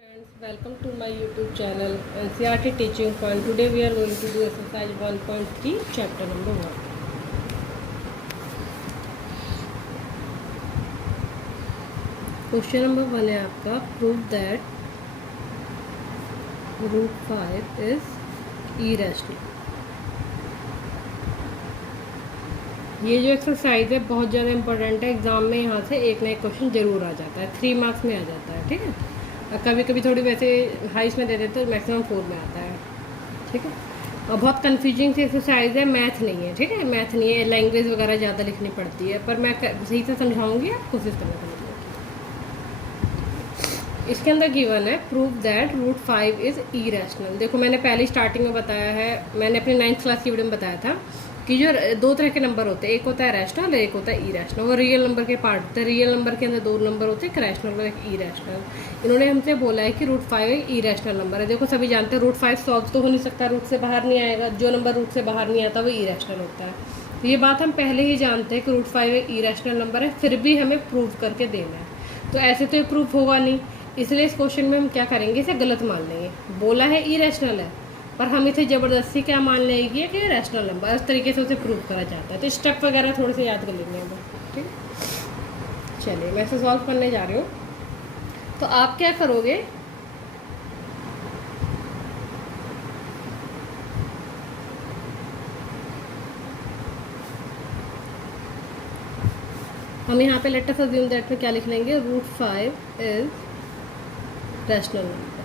Friends, welcome to my YouTube channel NCERT Teaching Point. Today we are going to do exercise 1.3 chapter number 1. Question number 1 है आपका prove that root 5 is irrational. ये जो exercise है बहुत ज़्यादा important है. Exam में यहाँ से एक ना एक क्वेश्चन ज़रूर आ जाता है. 3 मार्क्स में आ जाता है. ठीक है. कभी कभी थोड़ी वैसे हाइस्ट में दे देते तो मैक्सिमम 4 में आता है. ठीक है. और बहुत कन्फ्यूजिंग सी एक्सरसाइज है. मैथ नहीं है. ठीक है. मैथ नहीं है. लैंग्वेज वगैरह ज़्यादा लिखनी पड़ती है. पर मैं सही से समझाऊंगी. आप कोशिश करना समझने की. इसके अंदर गिवन है prove that root 5 is irrational. देखो मैंने पहले स्टार्टिंग में बताया है. मैंने अपनी 9th क्लास की वीडियो में बताया था कि जो 2 तरह के नंबर होते हैं. एक होता है रैशनल और एक होता है इरेशनल. वो रियल नंबर के पार्ट होते हैं. रियल नंबर के अंदर 2 नंबर होते हैं, एक रैशनल और एक इरेशनल. इन्होंने हमसे बोला है कि रूट 5 एक इरेशनल नंबर है. देखो सभी जानते हैं रूट 5 सॉल्व तो हो नहीं सकता, रूट से बाहर नहीं आएगा. जो नंबर रूट से बाहर नहीं आता वो इरेशनल होता है. तो ये बात हम पहले ही जानते हैं कि रूट 5 एक इरेशनल नंबर है. फिर भी हमें प्रूव करके देना है. तो ऐसे तो ये प्रूफ होगा नहीं. इसलिए इस क्वेश्चन में हम क्या करेंगे, इसे गलत मान लेंगे. बोला है इरेशनल है पर हम इसे ज़बरदस्ती क्या मान लेंगे कि रैशनल नंबर. इस तरीके से उसे प्रूव करा जाता है. तो स्टेप वगैरह थोड़े से याद कर लेंगे हम. ठीक है. चलिए मैं इसे सॉल्व करने जा रही हूँ. तो आप क्या करोगे, हम यहाँ पे लेट अस अज्यूम दैट में क्या लिख लेंगे, रूट 5 इज रैशनल नंबर.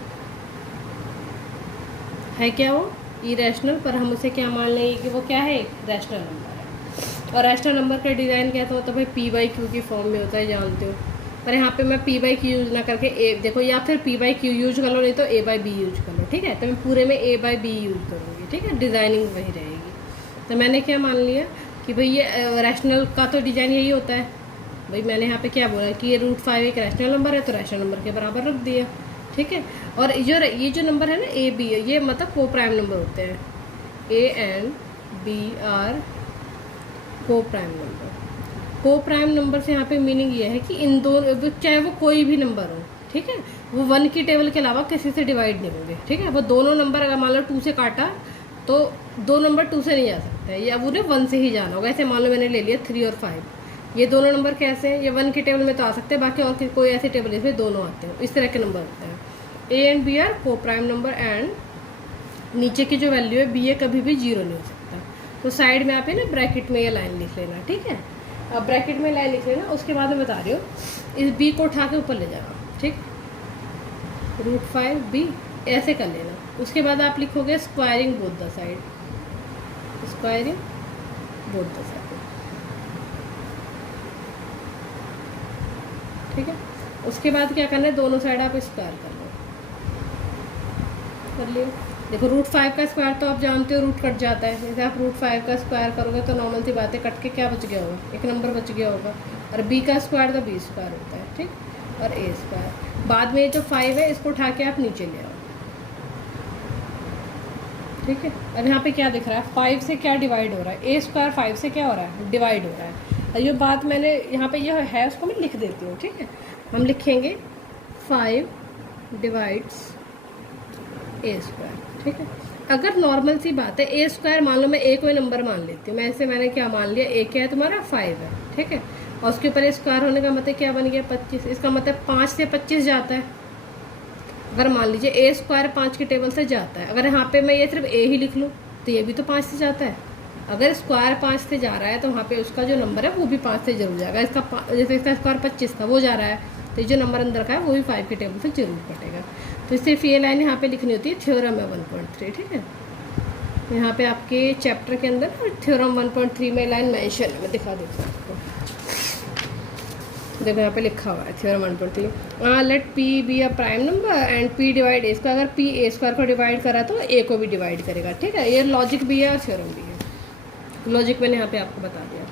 है क्या वो इरेशनल, पर हम उसे क्या मान लेंगे कि वो क्या है, रैशनल नंबर है. और रैशनल नंबर का डिज़ाइन कैसा होता है भाई, पी बाई क्यू की फॉर्म में होता है, जानते हो. पर यहाँ पे मैं पी बाई क्यू यूज़ ना करके ए, देखो या फिर पी बाई क्यू यूज कर लो, नहीं तो ए बाई बी यूज कर लो. ठीक है. तो मैं पूरे में ए बाई बी यूज करूँगी. ठीक है. डिज़ाइनिंग वही रहेगी. तो मैंने क्या मान लिया कि भाई ये रैशनल का तो डिज़ाइन यही होता है. भाई मैंने यहाँ पे क्या बोला कि ये रूट 5 एक रैशनल नंबर है, तो रैशनल नंबर के बराबर रख दिया. ठीक है. और ये जो नंबर है ना ए बी, ये मतलब को प्राइम नंबर होते हैं. ए एंड बी आर को प्राइम नंबर. को प्राइम नंबर से यहाँ पे मीनिंग ये है कि इन दोनों, चाहे वो कोई भी नंबर हो, ठीक है, वो 1 की टेबल के अलावा किसी से डिवाइड नहीं होंगे. ठीक है. वो दोनों नंबर अगर मान लो 2 से काटा तो 2 नंबर 2 से नहीं जा सकते, या वो 1 से ही जाना होगा. ऐसे मान लो मैंने ले लिया 3 और 5. ये दोनों नंबर कैसे हैं, ये 1 की टेबल में तो आ सकते हैं, बाकी और कोई ऐसी टेबल जिसमें दोनों आते हैं. इस तरह के नंबर होते हैं. ए एंड बी आर को प्राइम नंबर. एंड नीचे की जो वैल्यू है बी ए कभी भी 0 नहीं हो सकता. तो साइड में आप ना ब्रैकेट में ये लाइन लिख लेना. ठीक है. अब ब्रैकेट में लाइन लिख लेना. उसके बाद मैं बता रही हूँ, इस बी को उठा के ऊपर ले जाना. ठीक. रूट 5 बी ऐसे कर लेना. उसके बाद आप लिखोगे squaring both the side. Squaring both the side. ठीक है. उसके बाद क्या करना है, दोनों साइड आप स्क्वायर कर लो. कर लियो. देखो रूट 5 का स्क्वायर तो आप जानते हो रूट कट जाता है. जैसे आप रूट 5 का स्क्वायर करोगे तो नॉर्मल सी बात है, कट के क्या बच गया होगा, एक नंबर बच गया होगा. और बी का स्क्वायर तो बी स्क्वायर होता है. ठीक. और ए स्क्वायर. बाद में जो 5 है इसको उठा के आप नीचे ले आओ. ठीक है. अब यहाँ पे क्या दिख रहा है, 5 से क्या डिवाइड हो रहा है, ए स्क्वायर 5 से क्या हो रहा है, डिवाइड हो रहा है. और ये बात मैंने यहाँ पे ये है उसको मैं लिख देती हूँ. ठीक है. हम लिखेंगे 5 डिवाइड्स ए स्क्वायर. ठीक है. अगर नॉर्मल सी बात है, ए स्क्वायर मान लो मैं ए कोई नंबर मान लेती हूँ. मैंने क्या मान लिया, ए क्या है तुम्हारा 5 है. ठीक है. और उसके ऊपर स्क्वायर होने का मतलब क्या बन गया 25. इसका मतलब 5 से 25 जाता है. अगर मान लीजिए ए स्क्वायर 5 की टेबल से जाता है, अगर यहाँ पे मैं ये सिर्फ ए ही लिख लूँ तो ये भी तो 5 से जाता है. अगर स्क्वायर 5 से जा रहा है तो वहाँ पे उसका जो नंबर है वो भी 5 से जरूर जाएगा. जैसे इसका स्क्वायर 25 था वो जा रहा है, तो जो नंबर अंदर का है वो भी 5 की टेबल से जरूर कटेगा. तो सिर्फ ये लाइन यहाँ पे लिखनी होती है. थ्योरम है 1.3. ठीक है. यहाँ पे आपके चैप्टर के अंदर थ्योरम 1.3 में लाइन मेंशन है. मैं दिखा देती हूँ आपको. देखो यहाँ पे लिखा हुआ है theorem 1.3. Let p be a prime number and p divide a square. अगर पी ए स्क्वायर को डिवाइड करा तो ए को भी डिवाइड करेगा. ठीक है. ये लॉजिक भी है और थ्योरम भी है. लॉजिक मैंने यहाँ पे आपको बता दिया.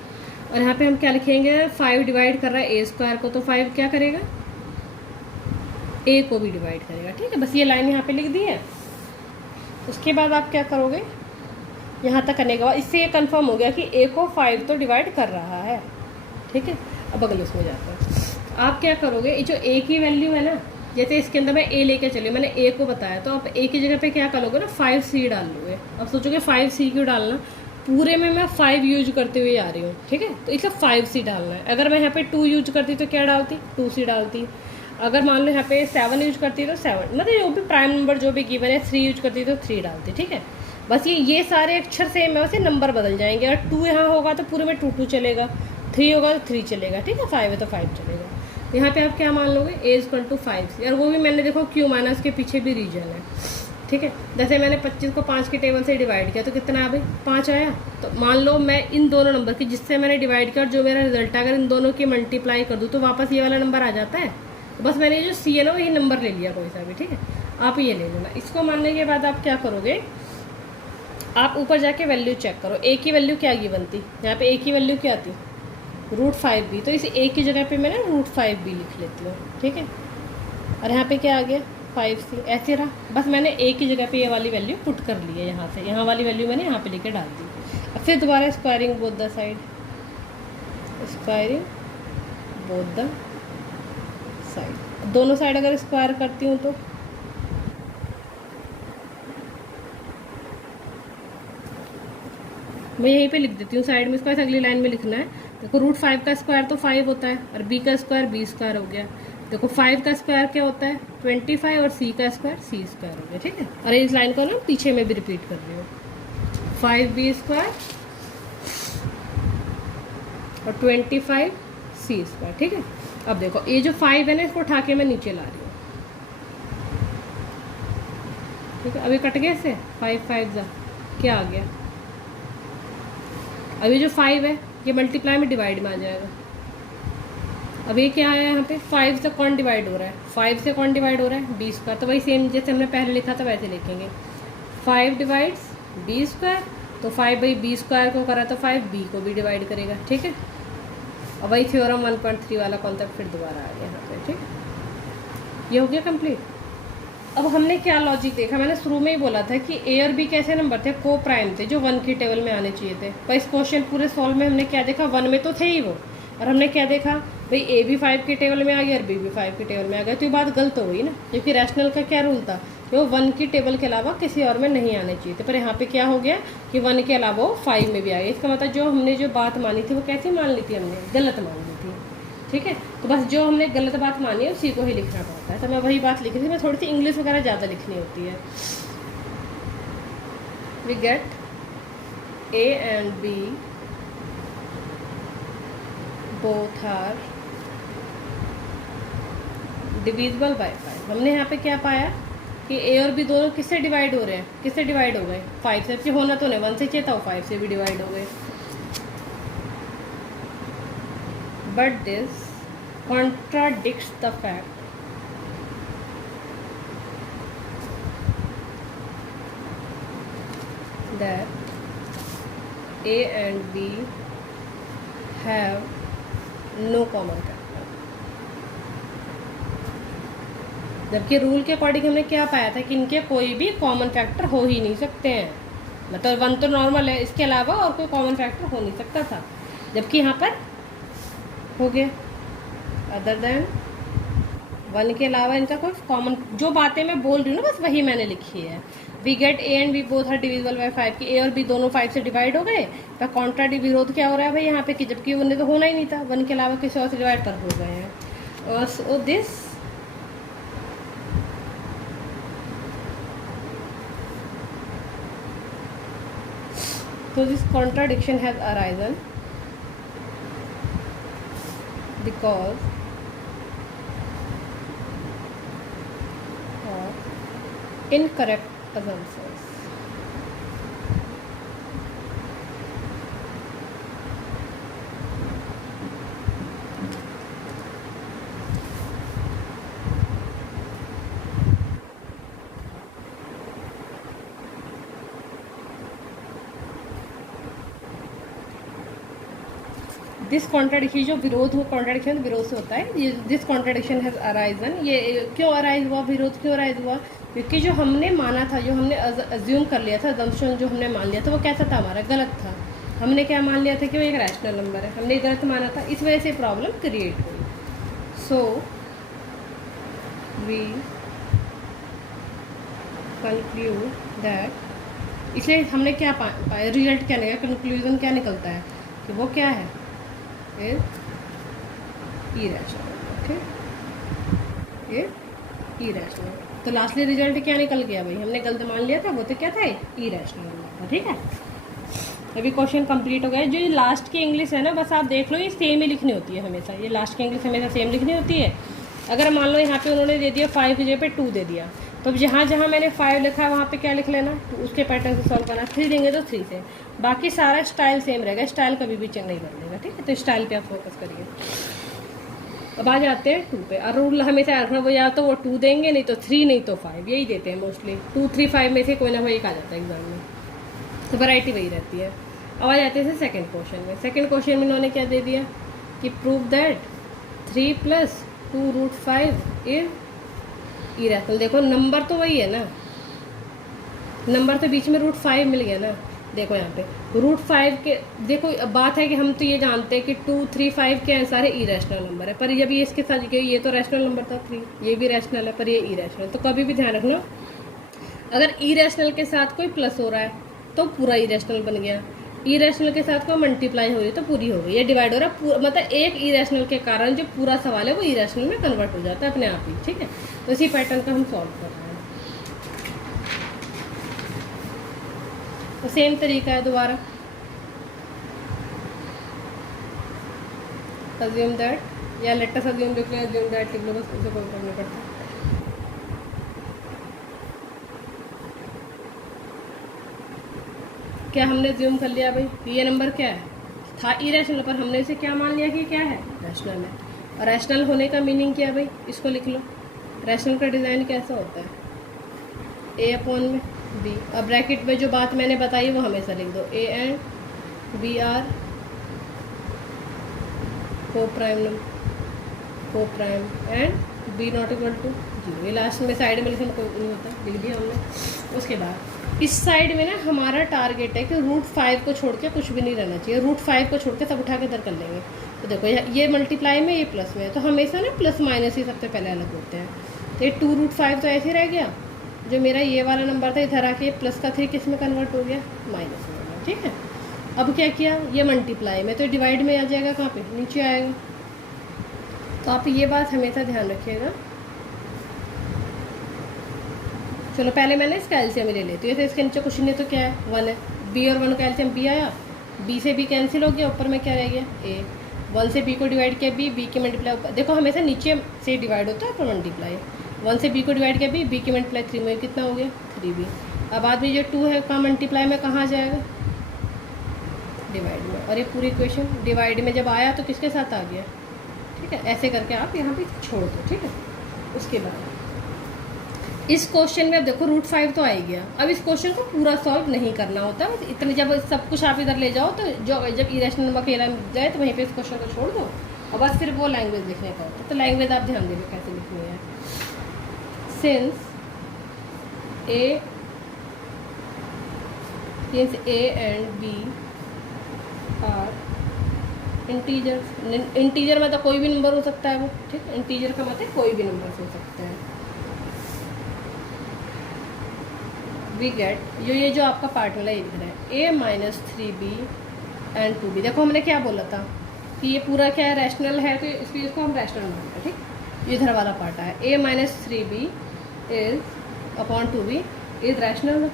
और यहाँ पे हम क्या लिखेंगे, 5 डिवाइड कर रहा है ए स्क्वायर को, तो 5 क्या करेगा, ए को भी डिवाइड करेगा. ठीक है. बस ये लाइन यहाँ पे लिख दी है. उसके बाद आप क्या करोगे, यहाँ तक करने के बाद इससे ये कंफर्म हो गया कि ए को 5 तो डिवाइड कर रहा है. ठीक है. अब अगले उसमें जाते हैं. आप क्या करोगे, ये जो ए की वैल्यू है ना, जैसे इसके अंदर मैं ए लेके चली, मैंने ए को बताया, तो आप ए की जगह पे क्या करोगे ना, 5C डाल लोगे। अब सोचोगे 5C क्यों डालना, पूरे में मैं 5 यूज करते हुए आ रही हूँ, ठीक है, तो इसलिए 5C डालना है। अगर मैं यहाँ पे 2 यूज करती तो क्या डालती, 2C डालती। अगर मान लो यहाँ पे 7 यूज करती तो 7, मतलब जो भी प्राइम नंबर जो भी गिवन है, 3 यूज करती तो 3 डालती, ठीक है। बस ये सारे अक्षर सेम है, वैसे नंबर बदल जाएंगे। अगर 2 यहाँ होगा तो पूरे में 2 चलेगा, 3 होगा तो 3 चलेगा, ठीक है, 5 है तो 5 चलेगा। यहाँ पे आप क्या मान लोगे, ए इक्वल टू 5C, और वो भी मैंने देखो क्यों माना, उसके पीछे भी रीजन है, ठीक है। जैसे मैंने 25 को 5 के टेबल से डिवाइड किया तो कितना आ भाई, 5 आया। तो मान लो मैं इन दोनों नंबर की जिससे मैंने डिवाइड किया और जो मेरा रिजल्ट है, अगर इन दोनों की मल्टीप्लाई कर दूँ तो वापस ये वाला नंबर आ जाता है। तो बस मैंने जो सी है ना वही नंबर ले लिया कोई सा भी, ठीक है, आप ये ले लेना। इसको मानने के बाद आप क्या करोगे, आप ऊपर जाके वैल्यू चेक करो, ए की वैल्यू क्या की बनती, यहाँ पे ए की वैल्यू क्या थी, √5b, तो इस ए की जगह पे मैं ना √5b लिख लेती हूँ, ठीक है। और यहाँ पे क्या आ गया, 5C, ऐसे रहा। बस मैंने ए की जगह पे ये वाली वैल्यू पुट कर ली है, यहाँ से यहाँ वाली वैल्यू मैंने यहाँ पे लेके डाल दी। अब फिर दोबारा squaring both the side, squaring both the side, दोनों साइड अगर स्क्वायर करती हूँ तो मैं यहीं पे लिख देती हूँ साइड में, इसको ऐसे अगली लाइन में लिखना है। देखो √5 का स्क्वायर तो 5 होता है, और b का स्क्वायर b² हो गया। देखो 5 का स्क्वायर क्या होता है, 25, और c का स्क्वायर c² हो गया, ठीक है। और इस लाइन को ना पीछे में भी रिपीट कर रही हूँ, 5b² और 25c², ठीक है। अब देखो ये जो 5 है ना, इसको उठा के मैं नीचे ला रही हूँ, ठीक है। अभी कट गया इससे, 5 5 क्या आ गया, अभी जो 5 है ये मल्टीप्लाई में डिवाइड में आ जाएगा। अब ये क्या है, यहाँ पे 5 से कौन डिवाइड हो रहा है, 5 से कौन डिवाइड हो रहा है, b², तो वही सेम जैसे हमने पहले लिखा था वैसे लिखेंगे, 5 डिवाइड्स b², तो 5 भाई b² को करा तो 5b को भी डिवाइड करेगा, ठीक है। और वही थ्योरम 1.3 वाला कॉन्सेप्ट फिर दोबारा आ गया यहाँ पे, ठीक है। ये हो गया कंप्लीट। अब हमने क्या लॉजिक देखा, मैंने शुरू में ही बोला था कि ए और बी कैसे नंबर थे, को प्राइम थे, जो 1 की टेबल में आने चाहिए थे। पर इस क्वेश्चन पूरे सॉल्व में हमने क्या देखा, 1 में तो थे ही वो, और हमने क्या देखा भाई, ए भी 5 की टेबल में आ गया और बी भी 5 की टेबल में आ गया, तो ये बात गलत हो गई ना, क्योंकि रैशनल का क्या रूल था कि वो 1 की टेबल के अलावा किसी और में नहीं आने चाहिए थे। पर यहाँ पे क्या हो गया कि 1 के अलावा वो 5 में भी आ गया। इसका मतलब जो हमने जो बात मानी थी वो कैसी मान ली थी, हमने गलत मान ली थी, ठीक है। तो बस जो हमने गलत बात मानी है उसी को ही लिखना पड़ता है। तो मैं वही बात लिखी थी, मैं थोड़ी सी इंग्लिश वगैरह ज़्यादा लिखनी होती है। We get a and b both are divisible by 5। हमने यहाँ पे क्या पाया कि ए और बी दोनों किससे डिवाइड हो रहे हैं, किससे डिवाइड हो गए, 5 से। होना तो नहीं, 1 से चाहिए था, 5 से भी डिवाइड हो गए। But this contradicts the fact that A and B have no common factor। जबकि रूल के अकॉर्डिंग हमने क्या पाया था कि इनके कोई भी कॉमन फैक्टर हो ही नहीं सकते हैं, मतलब 1 तो नॉर्मल है, इसके अलावा और कोई कॉमन फैक्टर हो नहीं सकता था, जबकि यहाँ पर हो गया। अदर देन 1 के अलावा इनका कोई कॉमन, जो बातें मैं बोल रही हूँ ना बस वही मैंने लिखी है। We get a and b both are divisible by 5, कि ए और बी दोनों 5 से डिवाइड हो गए। पर कॉन्ट्राडी विरोध क्या हो रहा है भाई यहाँ पे, कि जबकि उन्हें तो होना ही नहीं था, 1 के अलावा किसी और से डिवाइड पर हो गए हैं। और so this contradiction has arisen because of incorrect assumptions। This contradiction, जो विरोध हो, कॉन्ट्राडिक्शन विरोध से होता है, ये दिस कॉन्ट्राडिक्शन हैज अराइजन। ये क्यों अराइज हुआ, विरोध क्यों अराइज हुआ, क्योंकि जो हमने माना था, जो हमने अज्यूम कर लिया था, अजम्पशन जो हमने मान लिया था वो कैसा था, हमारा गलत था। हमने क्या मान लिया था कि वो एक रैशनल नंबर है, हमने गलत माना था, इस वजह से प्रॉब्लम क्रिएट हुई। सो वी कंक्लूड दैट, इसलिए हमने क्या पाया, रिजल्ट क्या निकला, कंक्लूजन क्या निकलता है कि वो क्या है, इरेशनल। ओके, ये इरेशनल। तो लास्टली रिजल्ट क्या निकल गया भाई, हमने गलत मान लिया था, वो तो क्या था, इरेशनल था। ठीक है, अभी क्वेश्चन कंप्लीट हो गया। जो ये लास्ट की इंग्लिश है ना, बस आप देख लो, ये सेम ही लिखनी होती है हमेशा, ये लास्ट की इंग्लिश हमेशा सेम लिखनी होती है। अगर मान लो यहाँ पे उन्होंने दे दिया 5 की जगह पे 2 दे दिया, तो अब जहाँ जहाँ मैंने 5 लिखा है वहाँ पे क्या लिख लेना, उसके पैटर्न से सॉल्व करना। 3 देंगे तो 3 से, बाकी सारा स्टाइल सेम रहेगा, स्टाइल कभी भी चेंज नहीं बदलेगा। ठीक है, तो स्टाइल पे आप फोकस करिए। अब आ जाते हैं 2 पे। और रूल हमेशा रखना, वो या तो वो 2 देंगे, नहीं तो 3, नहीं तो 5, यही देते हैं मोस्टली। 2, 3, 5 में से कोई ना कोई एक आ जाता है एग्जाम में, तो वैरायटी वही रहती है। अब आ जाते हैं सेकंड क्वेश्चन में। सेकंड क्वेश्चन में इन्होंने क्या दे दिया कि प्रूव दैट 3 + 2√5 इज इरेशनल। देखो नंबर तो वही है ना, नंबर तो बीच में √5 मिल गया ना। देखो यहाँ पे √5 के, देखो बात है कि हम तो ये जानते हैं कि 2, 3, 5 के सारे इरेशनल नंबर है, पर जब ये इसके साथ ये तो रैशनल नंबर था 3, ये भी रैशनल है, पर ये इरेशनल। तो कभी भी ध्यान रखना, अगर इरेशनल के साथ कोई प्लस हो रहा है तो पूरा इरेशनल बन गया, इरेशनल के साथ कोई मल्टीप्लाई हो रही है तो पूरी हो गई, ये डिवाइड हो रहा है मतलब एक इरेशनल के कारण जो पूरा सवाल है वो इरेशनल में कन्वर्ट हो जाता है अपने आप ही। ठीक है, तो इसी पैटर्न का हम सॉल्व कर रहे हैं। तो सेम तरीका है दोबारा, अज्यूम दैट या लेट अस अज्यूम लिख लो, अज्यूम दैट लिख लो, बस उसे कोई फर्क नहीं पड़ता। क्या हमने ज्यूम कर लिया भाई, ये नंबर क्या है, था इरेशनल, पर हमने इसे क्या मान लिया कि क्या है, रैशनल है। और रैशनल होने का मीनिंग क्या है भाई, इसको लिख लो। रैशनल का डिज़ाइन कैसा होता है, A/B। अब ब्रैकेट में जो बात मैंने बताई वो हमेशा लिख दो, A and B are coprime and B not equal to 0। ये लास्ट में साइड में लिखने कोई नहीं होता, लिख दिया हमने। उसके बाद इस साइड में ना हमारा टारगेट है कि √5 को छोड़ के कुछ भी नहीं रहना चाहिए, √5 को छोड़ के सब उठा के इधर कर लेंगे। तो देखो ये मल्टीप्लाई में, ये प्लस में है, तो हमेशा ना प्लस माइनस ही सबसे पहले अलग होते हैं। तो ये 2√5 तो ऐसे ही रह गया, जो मेरा ये वाला नंबर था इधर आके प्लस का 3 किस में कन्वर्ट हो गया, माइनस में हो गया। ठीक है, अब क्या किया, ये मल्टीप्लाई में, तो डिवाइड में आ जाएगा, कहाँ पे, नीचे आएगा। तो आप ये बात हमेशा ध्यान रखिएगा। चलो पहले मैंने इसका एलसीएम ले लेती हूँ, तो इसके नीचे कुछ नहीं तो क्या है, 1 है, B और 1 का एलसीएम B आया, B से B कैंसिल हो गया, ऊपर में क्या रह गया, A। 1 से B को डिवाइड किया, B की मल्टीप्लाई ऊपर, देखो हमेशा नीचे से डिवाइड होता है पर मल्टीप्लाई। 1 से B को डिवाइड किया, B की मल्टीप्लाई 3 में कितना हो गया, 3B। अब बाद में जो 2 है का मल्टीप्लाई में कहाँ जाएगा, डिवाइड में। और ये पूरी इक्वेशन डिवाइड में जब आया तो किसके साथ आ गया। ठीक है, ऐसे करके आप यहाँ पे छोड़ दो। ठीक है, उसके बाद इस क्वेश्चन में अब देखो √5 तो आ ही गया। अब इस क्वेश्चन को पूरा सॉल्व नहीं करना होता, इतने जब सब कुछ आप इधर ले जाओ तो जो जब इरेशनल नंबर अकेला जाए तो वहीं पे इस क्वेश्चन को छोड़ दो और बस फिर वो लैंग्वेज लिखने का होता है। तो लैंग्वेज आप ध्यान देंगे कैसे लिखनी है। Since A and B are integer मतलब कोई भी नंबर हो सकता है वो। ठीक है, इंटीजर का मतलब कोई भी नंबर हो सकता है। वी गेट ये जो आपका पार्ट वाला इधर है, A - 3B and 2B। देखो हमने क्या बोला था कि ये पूरा क्या है, रैशनल है, तो इसलिए इसको हम रैशनल मानते हैं। ठीक, ये इधर वाला पार्ट है, A - 3B is upon 2B is rational.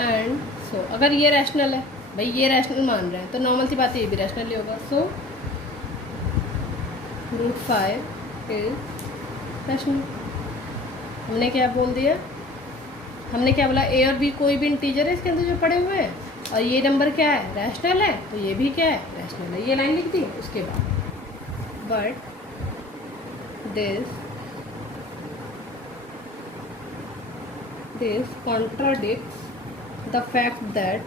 And so अगर ये रैशनल है भाई, ये रैशनल मान रहे हैं तो नॉर्मल सी बात है ये भी रैशनल ही होगा। सो √5 इज रैशनल। हमने क्या बोल दिया, हमने क्या बोला, A और B कोई भी इंटीजर है इसके अंदर जो पड़े हुए हैं, और ये नंबर क्या है, रैशनल है, तो ये भी क्या है, रैशनल है। ये लाइन लिख दी। उसके बाद but this contradicts the fact that,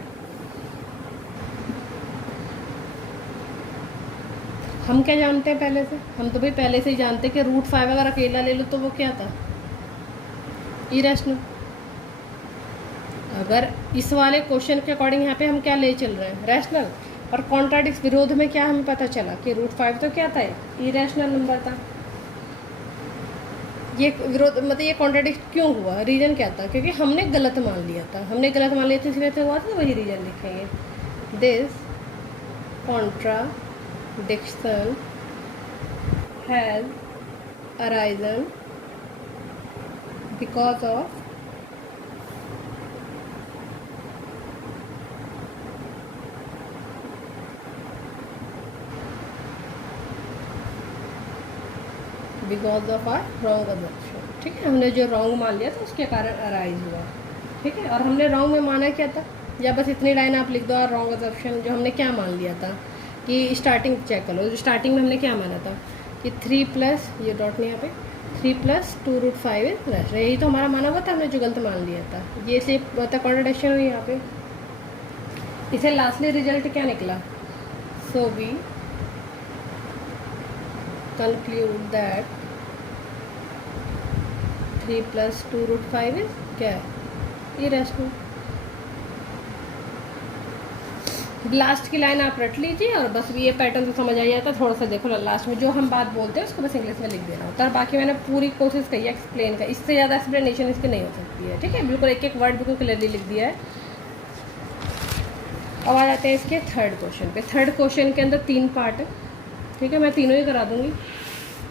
हम क्या जानते हैं पहले से, हम तो भाई पहले से ही जानते हैं कि √5 अगर अकेला ले लो तो वो क्या था, इरेशनल। अगर इस वाले क्वेश्चन के अकॉर्डिंग यहाँ पे हम क्या ले चल रहे हैं, रैशनल। और कॉन्ट्राडिक्स विरोध में क्या हमें पता चला कि √5 तो क्या था, इरेशनल नंबर था। ये विरोध मतलब ये कॉन्ट्राडिक्ट क्यों हुआ, रीज़न क्या था, क्योंकि हमने गलत मान लिया था, इसलिए तो हुआ था, वही रीज़न लिखेंगे। This contradiction has arisen because of our wrong assumption. ठीक है, हमने जो रॉन्ग मान लिया था उसके कारण अराइज हुआ। ठीक है, और हमने रॉन्ग में माना क्या था, या बस इतनी लाइन आप लिख दो, और रॉन्ग अजम्पशन जो हमने क्या मान लिया था कि स्टार्टिंग चेक करो, स्टार्टिंग में हमने क्या माना था कि 3 प्लस ये डॉट नहीं यहाँ पे 3 + 2√5 इज रैशनल। यही तो हमारा माना हुआ था, हमने जो गलत मान लिया था, ये से होता कॉन्ट्रडिक्शन हुई यहाँ पे। इसे लास्टली रिजल्ट क्या निकला, so we conclude that 3 + 2√5 is क्या है, इरेशनल। लास्ट की लाइन आप रट लीजिए, और बस ये पैटर्न तो समझ आ जाता है। थोड़ा सा देखो लास्ट में जो हम बात बोलते हैं उसको बस इंग्लिश में लिख देना होता है। बाकी मैंने पूरी कोशिश की है एक्सप्लेन का, इससे ज़्यादा एक्सप्लेनेशन इसकी नहीं हो सकती है। ठीक है, बिल्कुल एक एक वर्ड बिल्कुल क्लियरली लिख दिया है। अब आ जाते हैं इसके थर्ड क्वेश्चन पे। थर्ड क्वेश्चन के अंदर 3 पार्ट है। ठीक है, मैं तीनों ही करा दूंगी,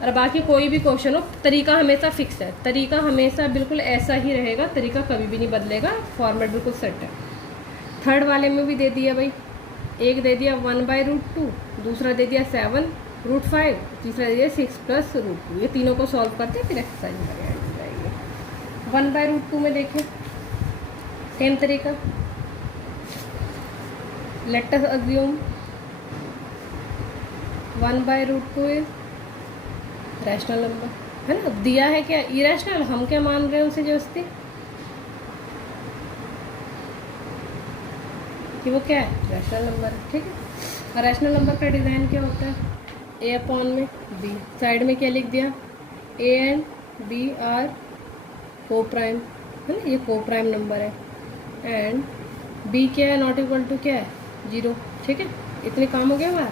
और बाकी कोई भी क्वेश्चन हो, तरीका हमेशा फिक्स है, तरीका हमेशा बिल्कुल ऐसा ही रहेगा, तरीका कभी भी नहीं बदलेगा, फॉर्मेट बिल्कुल सेट है। थर्ड वाले में भी दे दिया भाई, एक दे दिया 1/√2, दूसरा दे दिया 7√5, तीसरा दे दिया 6 + √2। ये तीनों को सॉल्व करते फिर एक्सरसाइज में जाएगी। 1/√2 में देखें सेम तरीका, let us assume 1/√2 is rational number, है ना। दिया है क्या, इरेशनल, हम क्या मान रहे हैं उसे जबरदस्ती कि वो क्या है, रैशनल नंबर है। ठीक है, और रैशनल नंबर का डिज़ाइन क्या होता है, a/b, साइड में क्या लिख दिया, a एंड b आर को प्राइम, है ना, ये को प्राइम नंबर है, एंड b क्या है, नॉट इक्वल टू क्या है, 0। ठीक है, इतने काम हो गया हमारा।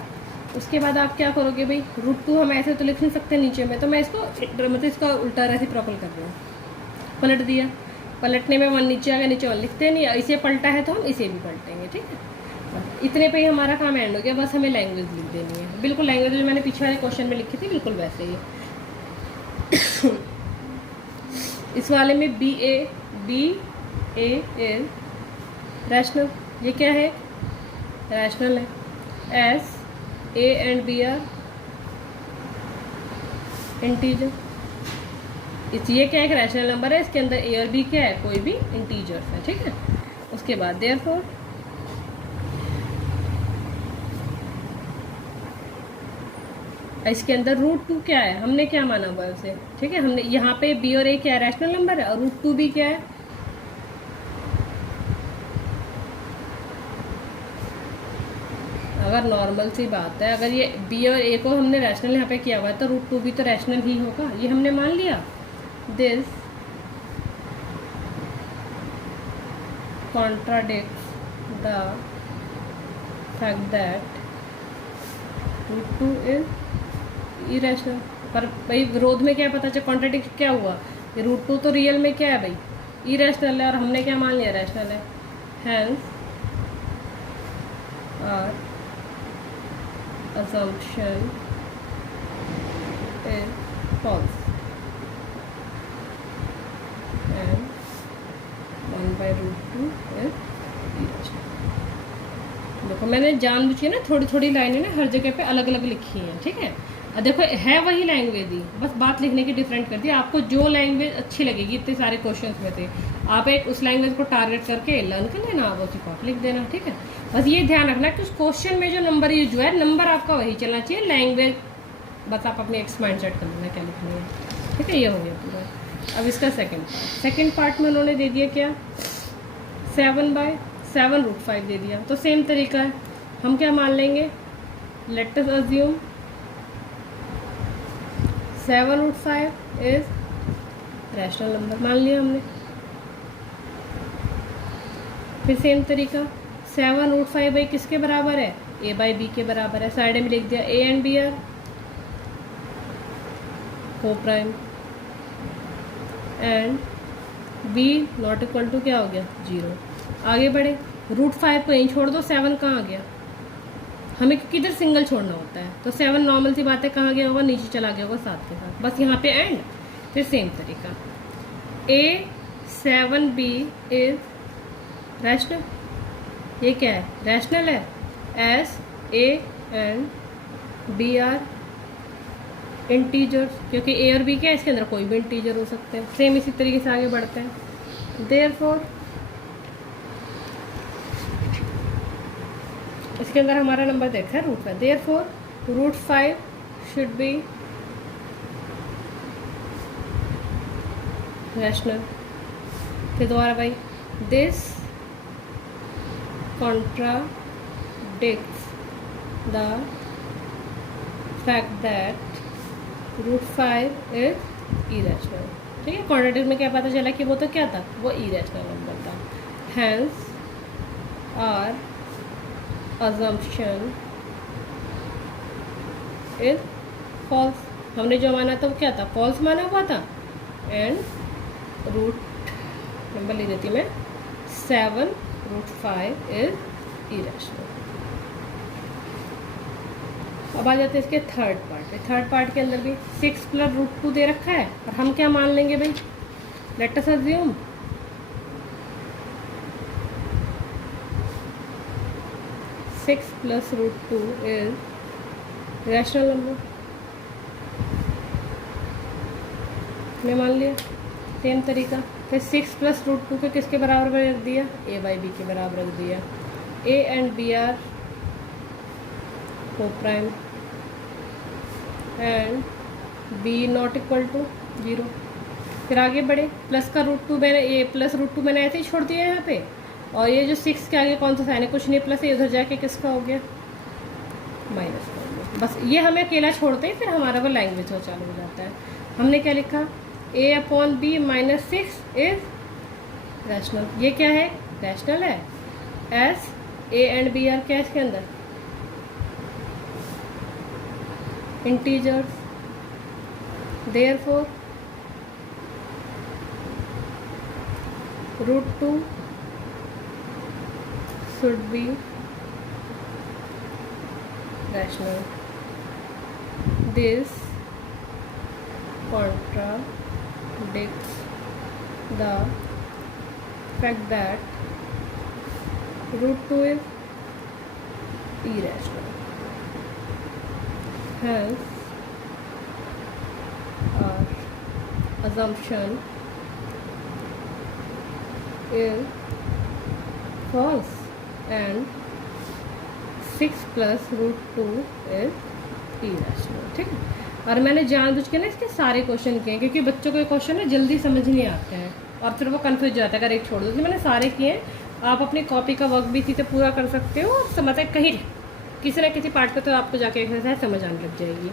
उसके बाद आप क्या करोगे भाई, √2 हम ऐसे तो लिख नहीं सकते नीचे में, तो मैं इसको मतलब इसका उल्टा रेसिप्रोकल कर रहा हूँ, पलट दिया, पलटने में 1 नीचे आ गया, नीचे 1 लिखते नहीं, इसे पलटा है तो हम इसे भी पलटेंगे। ठीक है, इतने पे ही हमारा काम एंड हो गया। बस हमें लैंग्वेज लिख देनी है, बिल्कुल लैंग्वेज जो मैंने पीछे वाले क्वेश्चन में लिखी थी बिल्कुल वैसे ही। इस वाले में बी ए इज रैशनल, ये क्या है, रैशनल है। As A and B are integer, ये क्या एक रैशनल नंबर है, इसके अंदर A और B क्या है, कोई भी इंटीजर्स है। ठीक है, उसके बाद देयरफॉर इसके अंदर √2 क्या है, हमने क्या माना हुआ है उसे। ठीक है, हमने यहाँ पे B और A क्या है, रैशनल नंबर है, और √2 भी क्या है, अगर नॉर्मल सी बात है, अगर ये बी और ए को हमने रैशनल यहाँ पे किया हुआ है तो √2 भी तो रैशनल ही होगा, ये हमने मान लिया। This contradicts the fact that √2 is irrational. पर भाई विरोध में क्या पता चला, कॉन्ट्राडिक्ट क्या हुआ, √2 तो रियल में क्या है भाई, इरेशनल है, और हमने क्या मान लिया, रैशनल है। Hence our assumption is false and 1/√2 is irrational। देखो मैंने जानबूझ के ना थोड़ी थोड़ी लाइनें ना हर जगह पे अलग अलग लिखी हैं। ठीक है, और देखो है वही लैंग्वेज ही, बस बात लिखने की डिफरेंट कर दी। आपको जो लैंग्वेज अच्छी लगेगी इतने सारे क्वेश्चंस में थे, आप एक उस लैंग्वेज को टारगेट करके लर्न कर लेना, आप उसी को आप लिख देना। ठीक है, बस ये ध्यान रखना कि उस क्वेश्चन में जो नंबर यूज हुआ है, नंबर आपका वही चलना चाहिए, लैंग्वेज बस आप अपने एक्स माइंड सेट कर लेना क्या लिखना है। ठीक है, ये हो गया पूरा। अब इसका सेकेंड पार्ट में उन्होंने दे दिया क्या, 7/7√5 दे दिया। तो सेम तरीका है, हम क्या मान लेंगे, let us assume 7√5 is rational number, मान लिया हमने। फिर सेम तरीका 7√5 भाई किसके बराबर है, a/b के बराबर है, साइड में लिख दिया a and b are coprime, and b not equal to क्या हो गया 0। आगे बढ़े, √5 को यहीं छोड़ दो, 7 कहाँ आ गया, हमें क्योंकि इधर सिंगल छोड़ना होता है तो 7 नॉर्मल सी बात है कहाँ गया होगा, नीचे चला गया होगा 7 के साथ, बस यहाँ पे एंड। फिर सेम तरीका A7B इज रैशनल, ये क्या है रैशनल है, as A and B are integers, क्योंकि A और B क्या है, इसके अंदर कोई भी इंटीजर हो सकते हैं। सेम इसी तरीके से आगे बढ़ते हैं। देयरफॉर इसके अंदर हमारा नंबर देखा है √5, देयरफॉर √5 शुड बी रैशनल। फिर दोबारा भाई, this contradicts the fact that √5 is irrational। ठीक है, कॉन्ट्राडिक्ट में क्या पता चला कि वो तो क्या था, वो इरेशनल नंबर था। Hence our assumption is false, हमने जो माना था वो क्या था, false माना हुआ था। एंड रूट नंबर ले देती मैं 7 √5 इज इरेशनल। अब आ जाते हैं इसके थर्ड पार्ट पे। थर्ड पार्ट के अंदर भी 6 + √2 दे रखा है और हम क्या मान लेंगे भाई, let us assume 6 + √2 is rational number, मैं मान लिया। सेम तरीका, फिर 6 + √2 को किसके बराबर रख दिया, A/B के बराबर रख दिया। A and B are coprime and B not equal to 0। फिर आगे बढ़े, प्लस का √2 मैंने A + √2 मैंने ऐसे ही छोड़ दिया यहाँ पे, और ये जो 6 के आगे कौन सा साइन है, कुछ नहीं, प्लस ये उधर जाके किसका हो गया, माइनस का हो गया। बस ये हमें अकेला छोड़ते हैं, फिर हमारा वो लैंग्वेज हो चालू हो जाता है। हमने क्या लिखा, A/B - 6 इज रैशनल। ये क्या है, रैशनल है, as A and B are क्या है इसके अंदर, integers. Therefore √2 should be rational. This contradicts the fact that √2 is irrational. Hence, our assumption is false and 6 + √2 is irrational। ठीक है, और मैंने जानबूझ के ना इसके सारे क्वेश्चन किए हैं, क्योंकि बच्चों को ये क्वेश्चन ना जल्दी समझ नहीं आते हैं और फिर वो कंफ्यूज हो जाता है अगर एक छोड़ दो। तो मैंने सारे किए हैं, आप अपनी कॉपी का वर्क भी इसी से पूरा कर सकते हो और समझ कहीं किसी ना किसी पार्ट पे तो आपको जाके एक्सरसाइज समझ आने लग जाएगी।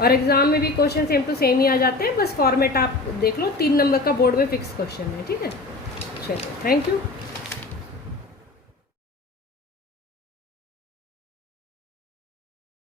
और एग्जाम में भी क्वेश्चन सेम टू सेम ही आ जाते हैं, बस फॉर्मेट आप देख लो, 3 नंबर का बोर्ड में फिक्स क्वेश्चन है। ठीक है, चलिए, थैंक यू।